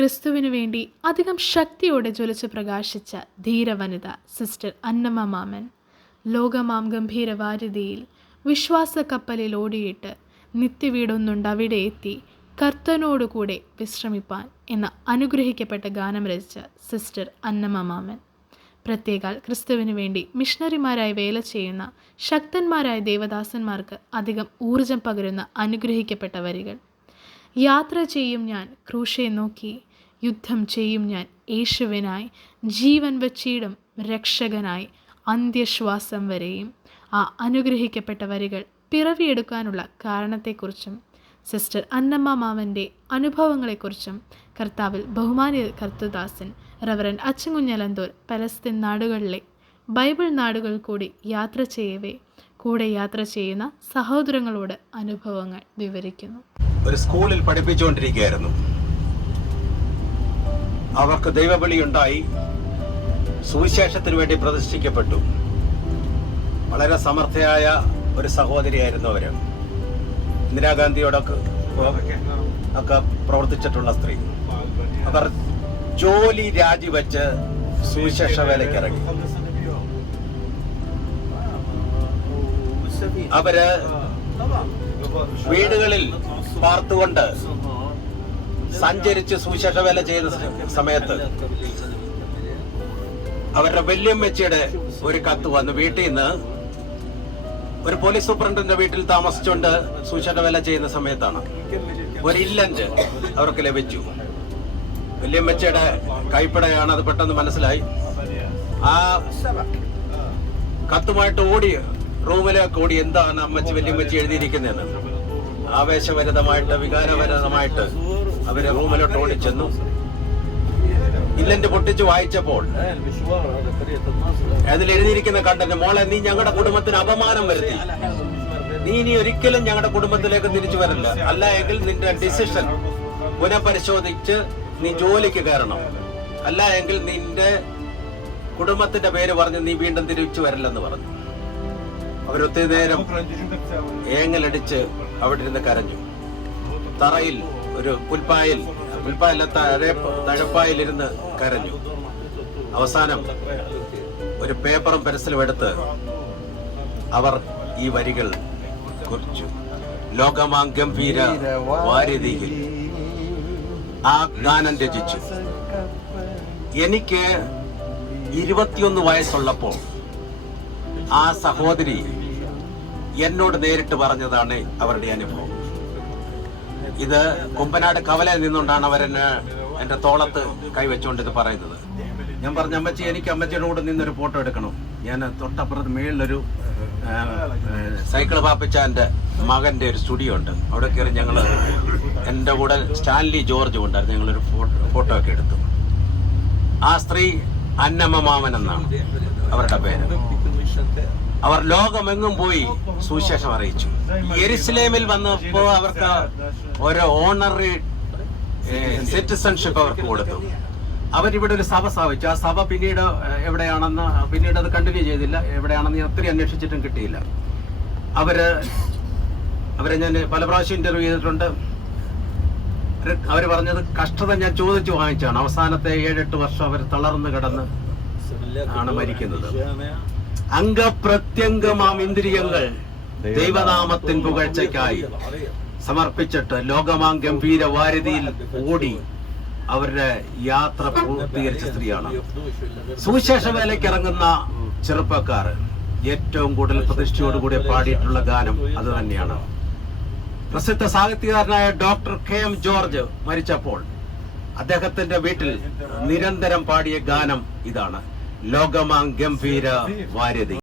ക്രിസ്തുവിനു വേണ്ടി അധികം ശക്തിയോടെ ജ്വലിച്ച് പ്രകാശിച്ച ധീരവനിത സിസ്റ്റർ അന്നമ്മ മാമൻ. ലോകമാം ഗംഭീരവാരിധിയിൽ വിശ്വാസ കപ്പലിൽ ഓടിയിട്ട് നിത്യവീടൊന്നുണ്ട് അവിടെ എത്തി കർത്തനോടുകൂടെ വിശ്രമിപ്പാൻ എന്ന അനുഗ്രഹിക്കപ്പെട്ട ഗാനം രചിച്ച സിസ്റ്റർ അന്നമ്മ മാമൻ. പ്രത്യേകാൽ ക്രിസ്തുവിനു വേണ്ടി മിഷണറിമാരായി വേല ചെയ്യുന്ന ശക്തന്മാരായ ദേവദാസന്മാർക്ക് അധികം ഊർജം പകരുന്ന അനുഗ്രഹിക്കപ്പെട്ട വരികൾ. യാത്ര ചെയ്യും ഞാൻ ക്രൂശയെ നോക്കി യുദ്ധം ചെയ്യും ഞാൻ യേശുവിനായി ജീവൻ വച്ചിടും രക്ഷകനായി അന്ത്യശ്വാസം വരെയും. ആ അനുഗ്രഹിക്കപ്പെട്ട വരികൾ പിറവിയെടുക്കാനുള്ള കാരണത്തെക്കുറിച്ചും സിസ്റ്റർ അന്നമ്മ മാമന്റെ അനുഭവങ്ങളെക്കുറിച്ചും കർത്താവിൽ ബഹുമാനിയ കർത്തദാസൻ റവറൻ അച്ചുങ്ങുഞ്ഞലന്തൂർ പലസ്തീൻ നാടുകളിലെ ബൈബിൾ നാടുകൾ കൂടി യാത്ര ചെയ്യവേ കൂടെ യാത്ര ചെയ്യുന്ന സഹോദരങ്ങളോട് അനുഭവങ്ങൾ വിവരിക്കുന്നു. ഒരു സ്കൂളിൽ പഠിപ്പിച്ചുകൊണ്ടിരിക്കുകയായിരുന്നു. അവർക്ക് ദൈവവിളിയുണ്ടായി. സുവിശേഷത്തിന് വേണ്ടി പ്രതിഷ്ഠിക്കപ്പെട്ടു. വളരെ സമർത്ഥയായ ഒരു സഹോദരിയായിരുന്നു അവർ. ഇന്ദിരാഗാന്ധിയോടൊക്കെ ഒക്കെ പ്രവർത്തിച്ചിട്ടുള്ള സ്ത്രീ. അവർ ജോലി രാജിവെച്ച് സുവിശേഷ വേലയ്ക്ക് ഇറങ്ങി. അവർ വീടുകളിൽ പാർത്തുകൊണ്ട് സഞ്ചരിച്ച് സുവിശേഷ വേല ചെയ്യുന്ന സമയത്ത് അവരുടെ വല്യമ്മച്ചിയുടെ ഒരു കത്ത് വന്നു വീട്ടിൽ നിന്ന് ഒരു പോലീസ് സൂപ്രണ്ടിന്റെ വീട്ടിൽ താമസിച്ചുകൊണ്ട് സുവിശേഷ വേല ചെയ്യുന്ന സമയത്താണ്. ഒരു ഇല്ലന്റ് അവർക്ക് ലഭിച്ചു. വല്യമ്മച്ചിയുടെ കൈപ്പടയാണ് അത് പെട്ടെന്ന് മനസ്സിലായി. ആ കത്തുമായിട്ട് ഓടി റൂമിലേക്ക് ഓടി എന്താണ് അമ്മച്ചി വല്യമ്മച്ചി എഴുതിയിരിക്കുന്നതെന്ന്? ആവേശഭരിതമായിട്ട് വികാരഭരിതമായിട്ട് അവർ റൂമിലോട്ട് ചെന്നു. ഇല്ലെന്റ് പൊട്ടിച്ച് വായിച്ചപ്പോൾ അതിൽ എഴുതിയിരിക്കുന്ന കണ്ടന്റ് മോളെ നീ ഞങ്ങളുടെ കുടുംബത്തിന് അപമാനം വരുത്തി. നീ ഇനി ഒരിക്കലും ഞങ്ങളുടെ കുടുംബത്തിലേക്ക് തിരിച്ചു വരില്ല അല്ല എങ്കിൽ നിന്റെ ഡിസിഷൻ പുനഃപരിശോധിച്ച് നീ ജോലിക്ക് കയറണം. അല്ല എങ്കിൽ നിന്റെ കുടുംബത്തിന്റെ പേര് പറഞ്ഞ് നീ വീണ്ടും തിരിച്ചു വരില്ലെന്ന് പറഞ്ഞു. അവരൊത്തിരി നേരം ഏങ്ങലടിച്ച് അവിടെ ഇരുന്ന് കരഞ്ഞു. തറയിൽ ഒരു പുൽപ്പായിൽ പുൽപ്പായല്ല താഴെ തഴപ്പായിൽ കരഞ്ഞു. അവസാനം ഒരു പേപ്പറും പെൻസിലും എടുത്ത് അവർ ഈ വരികൾ കുറിച്ചു. ലോകമാം ഗംഭീര വാരിധിയിൽ ആ ഗാനം രചിച്ചു. എനിക്ക് ഇരുപത്തിയൊന്ന് വയസ്സുള്ളപ്പോൾ ആ സഹോദരി എന്നോട് നേരിട്ട് പറഞ്ഞതാണ് അവരുടെ അനുഭവം. ഇത് കുമ്പനാട് കവലയിൽ നിന്നുകൊണ്ടാണ് അവരെന്നെ എന്റെ തോളത്ത് കൈവച്ചുകൊണ്ട് ഇത് പറയുന്നത്. ഞാൻ പറഞ്ഞ അമ്മച്ചി എനിക്ക് അമ്മച്ചിയുടെ കൂടെ നിന്നൊരു ഫോട്ടോ എടുക്കണം. ഞാൻ തൊട്ടപ്പുറത്ത് മേളിലൊരു സൈക്കിൾ പാപ്പിച്ചാന്റെ മകന്റെ ഒരു സ്റ്റുഡിയോ ഉണ്ട്. അവിടെ കയറി ഞങ്ങൾ എന്റെ കൂടെ സ്റ്റാൻലി ജോർജ് ഉണ്ടായിരുന്നു ഞങ്ങളൊരു ഫോട്ടോ ഫോട്ടോ ഒക്കെ എടുത്തു. ആ സ്ത്രീ അന്നമ്മ മാമൻ എന്നാണ് അവരുടെ പേര്. അവർ ലോകമെങ്ങും പോയി സുവിശേഷം അറിയിച്ചു. എരുസലേമിൽ വന്നപ്പോ അവർക്ക് ഒരു ഓണറി സിറ്റിസൺഷിപ്പ് അവർക്ക് കൊടുത്തു. അവരിവിടെ ഒരു സഭ സ്ഥാപിച്ചു. ആ സഭ പിന്നീട് എവിടെയാണെന്ന് പിന്നീട് അത് കണ്ടിന്യൂ ചെയ്തില്ല. എവിടെയാണെന്ന് ഒത്തിരി അന്വേഷിച്ചിട്ടും കിട്ടിയില്ല. അവർ അവരെ ഞാൻ പല പ്രാവശ്യം ഇന്റർവ്യൂ ചെയ്തിട്ടുണ്ട്. അവർ പറഞ്ഞത് കഷ്ടത ഞാൻ ചോദിച്ചു വാങ്ങിച്ചാണ്. അവസാനത്തെ ഏഴെട്ട് വർഷം അവർ തളർന്നു കിടന്ന് ആണ് മരിക്കുന്നത്. അംഗപ്രത്യംഗമാം ഇന്ദ്രിയങ്ങൾ ദൈവനാമത്തിൻ പുകഴ്ചയ്ക്കായി സമർപ്പിച്ചിട്ട് ലോകമാം ഗംഭീര വാരതിയിൽ ഓടി അവരുടെ യാത്ര പൂർത്തീകരിച്ച സ്ത്രീയാണ്. സുവിശേഷ വേലയ്ക്ക് ഇറങ്ങുന്ന ചെറുപ്പക്കാർ ഏറ്റവും കൂടുതൽ പ്രതിഷ്ഠയോടുകൂടി പാടിയിട്ടുള്ള ഗാനം അത് തന്നെയാണ്. പ്രസിദ്ധ സാഹിത്യകാരനായ ഡോക്ടർ കെ എം ജോർജ് മരിച്ചപ്പോൾ അദ്ദേഹത്തിന്റെ വീട്ടിൽ നിരന്തരം പാടിയ ഗാനം ഇതാണ്. ലോകമാം ഗംഭീര വാര്യതി